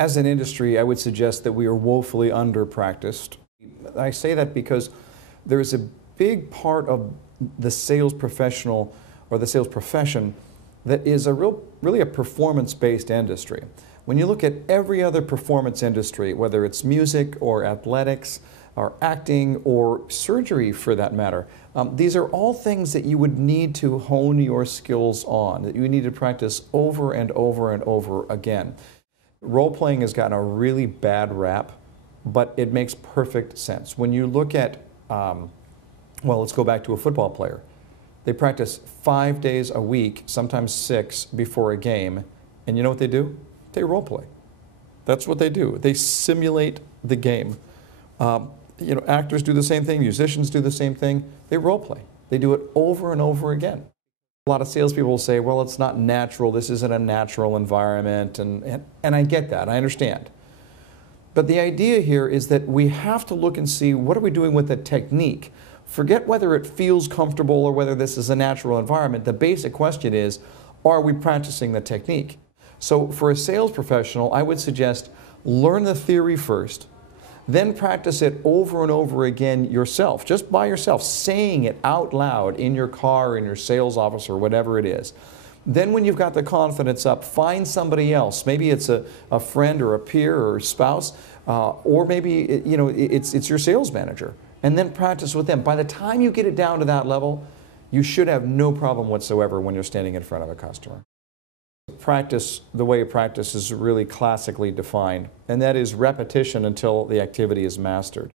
As an industry, I would suggest that we are woefully under-practiced. I say that because there is a big part of the sales professional or the sales profession that is really a performance-based industry. When you look at every other performance industry, whether it's music or athletics or acting or surgery for that matter, these are all things that you would need to hone your skills on, that you need to practice over and over and over again. Role-playing has gotten a really bad rap, but it makes perfect sense. When you look at, well, let's go back to a football player. They practice 5 days a week, sometimes 6, before a game, and you know what they do? They role-play. That's what they do. They simulate the game. You know, actors do the same thing, musicians do the same thing. They role-play. They do it over and over again. A lot of salespeople will say, well, it's not natural, this isn't a natural environment, and I get that, I understand. But the idea here is that we have to look and see, what are we doing with the technique? Forget whether it feels comfortable or whether this is a natural environment. The basic question is, are we practicing the technique? So for a sales professional, I would suggest learn the theory first, then practice it over and over again yourself, just by yourself, saying it out loud in your car, in your sales office, or whatever it is. Then when you've got the confidence up, find somebody else. Maybe it's a friend or a peer or a spouse, or maybe it's your sales manager, and then practice with them. By the time you get it down to that level, you should have no problem whatsoever when you're standing in front of a customer. Practice, the way of practice is really classically defined, and that is repetition until the activity is mastered.